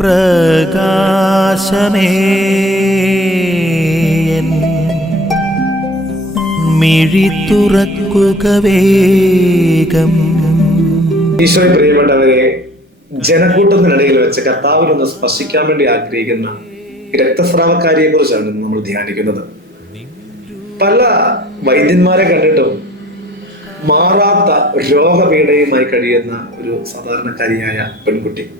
പ്രകാശമേ. മിഴി തുറക്കുക വേഗം. ഈശോയെ പ്രിയപ്പെട്ടവരെ ജനക്കൂട്ടത്തിനിടയിൽ വെച്ച് കർത്താവിനൊന്ന് സ്പർശിക്കാൻ വേണ്ടി ആഗ്രഹിക്കുന്ന രക്തസ്രാവക്കാരിയെ കുറിച്ചാണ് നമ്മൾ ധ്യാനിക്കുന്നത്. പല വൈദ്യന്മാരെ കണ്ടിട്ടും മാറാത്ത രോഗപീഠയുമായി കഴിയുന്ന ഒരു സാധാരണക്കാരിയായ പെൺകുട്ടി.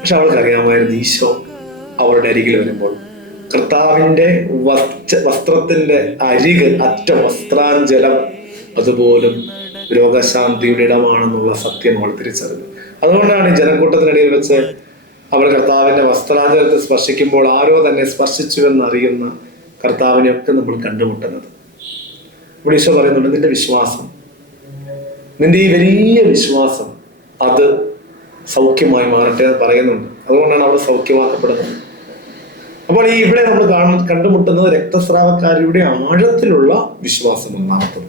പക്ഷെ അവൾക്കറിയാമായിരുന്നു ഈശോ അവളുടെ അരികിൽ വരുമ്പോൾ. കർത്താവിന്റെ വസ്ത്ര വസ്ത്രത്തിന്റെ അരിക് അറ്റ വസ്ത്രാഞ്ചലം അതുപോലും രോഗശാന്തിയുടെ ഇടമാണെന്നുള്ള സത്യം അവൾ തിരിച്ചറിഞ്ഞു. അതുകൊണ്ടാണ് ഈ ജനക്കൂട്ടത്തിനിടയിൽ വെച്ച് അവൾ കർത്താവിന്റെ വസ്ത്രാഞ്ചലത്തെ സ്പർശിക്കുമ്പോൾ ആരോ തന്നെ സ്പർശിച്ചു എന്നറിയുന്ന കർത്താവിനെയൊക്കെ നമ്മൾ കണ്ടുമുട്ടുന്നത്. ഇവിടെ ഈശോ പറയുന്നുണ്ട് നിന്റെ വിശ്വാസം നിന്റെ ഈ വലിയ വിശ്വാസം അത് സൗഖ്യമായി മാറട്ടെ എന്ന് പറയുന്നുണ്ട്. അതുകൊണ്ടാണ് അവിടെ സൗഖ്യമാക്കപ്പെടുന്നത്. അപ്പോൾ ഈ ഇവിടെ നമ്മൾ കാണുന്ന കണ്ടുമുട്ടുന്നത് രക്തസ്രാവക്കാരിയുടെ ആഴത്തിലുള്ള വിശ്വാസം ഒന്നാമത്തത്.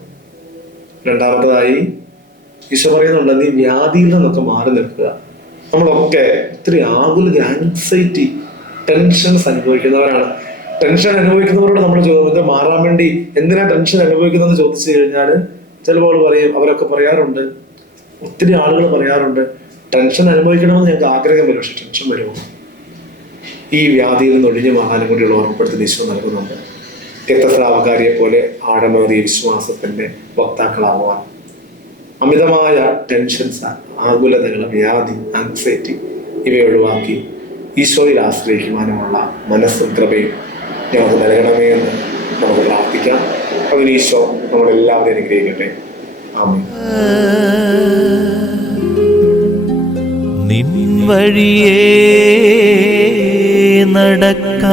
രണ്ടാമത്തതായി ഈശോ പറയുന്നുണ്ട് നീ വ്യാധിയിൽ നിന്നൊക്കെ മാറി നിൽക്കുക. നമ്മളൊക്കെ ഇത്ര ആകുല ആൻസൈറ്റി ടെൻഷൻസ് അനുഭവിക്കുന്നവരാണ്. ടെൻഷൻ അനുഭവിക്കുന്നവരോട് നമ്മൾ ചോദിച്ചാൽ മാറാൻ വേണ്ടി എന്തിനാ ടെൻഷൻ അനുഭവിക്കുന്നതെന്ന് ചോദിച്ചു കഴിഞ്ഞാൽ ചിലപ്പോൾ പറയും അവരൊക്കെ പറയാറുണ്ട്. ഒത്തിരി ആളുകൾ പറയാറുണ്ട് ടെൻഷൻ അനുഭവിക്കണമെന്ന് ഞങ്ങൾക്ക് ആഗ്രഹം വരും പക്ഷെ ടെൻഷൻ വരുമോ ഈ വ്യാധിയിൽ നിന്ന് ഒഴിഞ്ഞു മാറാനും കൂടിയുള്ള ഓർമ്മപ്പെടുത്തി ഈശോ നൽകുന്നുണ്ട്. രക്തസ്രാവക്കാരിയെ പോലെ ആഴമേറിയ വിശ്വാസത്തിന്റെ വക്താക്കളാവാൻ. അമിതമായ ടെൻഷൻസ് ആകുലതകൾ വ്യാധി ആൻസൈറ്റി ഇവ ഒഴിവാക്കി ഈശോയിൽ ആശ്രയിക്കുവാനുമുള്ള മനസ്സും കൃപയും ഞങ്ങൾക്ക് നൽകണമേ എന്ന് നമുക്ക് പ്രാർത്ഥിക്കാം. അതിന് ഈശോ നമ്മളെല്ലാവരെയും അനുഗ്രഹിക്കട്ടെ. ആമേൻ. വഴിയേ നടക്ക